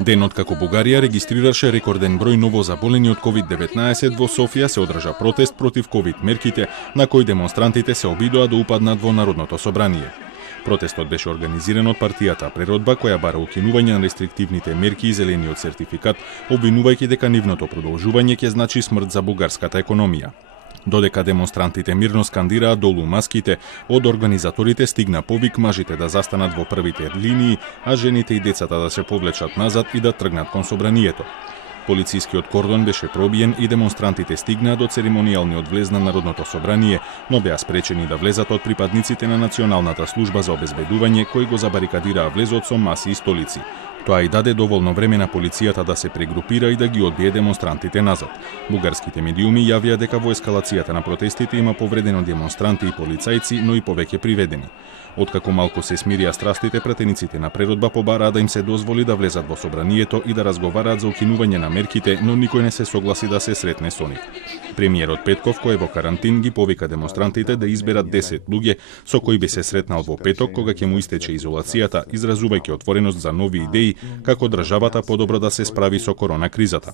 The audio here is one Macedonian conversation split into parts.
Денот како Бугарија регистрираше рекорден број новозаболени од COVID-19 во Софија се одржа протест против COVID мерките на кој демонстрантите се обидоа да упаднат во Народното собрание. Протестот беше организиран од партијата Преродба, која бара укинување на рестриктивните мерки и зелениот сертификат, обвинувајќи дека нивното продолжување ќе значи смрт за бугарската економија. Додека демонстрантите мирно скандираат долу маските, од организаторите стигна повик мажите да застанат во првите линии, а жените и децата да се повлечат назад и да тргнат кон собранието. Полицискиот кордон беше пробиен и демонстрантите стигнаа до церемонијалниот влез на Народното собрание, но беа спречени да влезат од припадниците на Националната служба за обезбедување, кои го забарикадираа влезот со маси и столици. Тоа и даде доволно време на полицијата да се прегрупира и да ги одбие демонстрантите назад. Бугарските медиуми јавија дека во ескалацијата на протестите има повредено демонстранти и полицајци, но и повеќе приведени. Откако малку се смирија страстите, пратениците на Преродба побараа да им се дозволи да влезат во собранието и да разговараат за укинување на мерките, но никој не се согласи да се сретне со нив. Премиерот Петков, кој е во карантин, ги повика демонстрантите да изберат 10 луѓе со кои би се сретнал во петок, кога ќе му истече изолацијата, изразувајќи отвореност за нови идеи како државата подобро да се справи со корона кризата.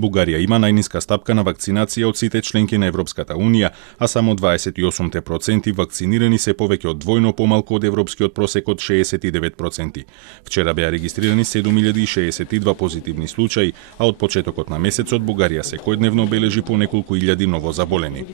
Бугарија има најниска стапка на вакцинација од сите членки на Европската Унија, а само 28% вакцинирани се повеќе од двојно помалку од европскиот просек од 69%. Вчера беа регистрирани 7062 позитивни случаи, а од почетокот на месецот Бугарија секојдневно бележи по неколку илјади новозаболени.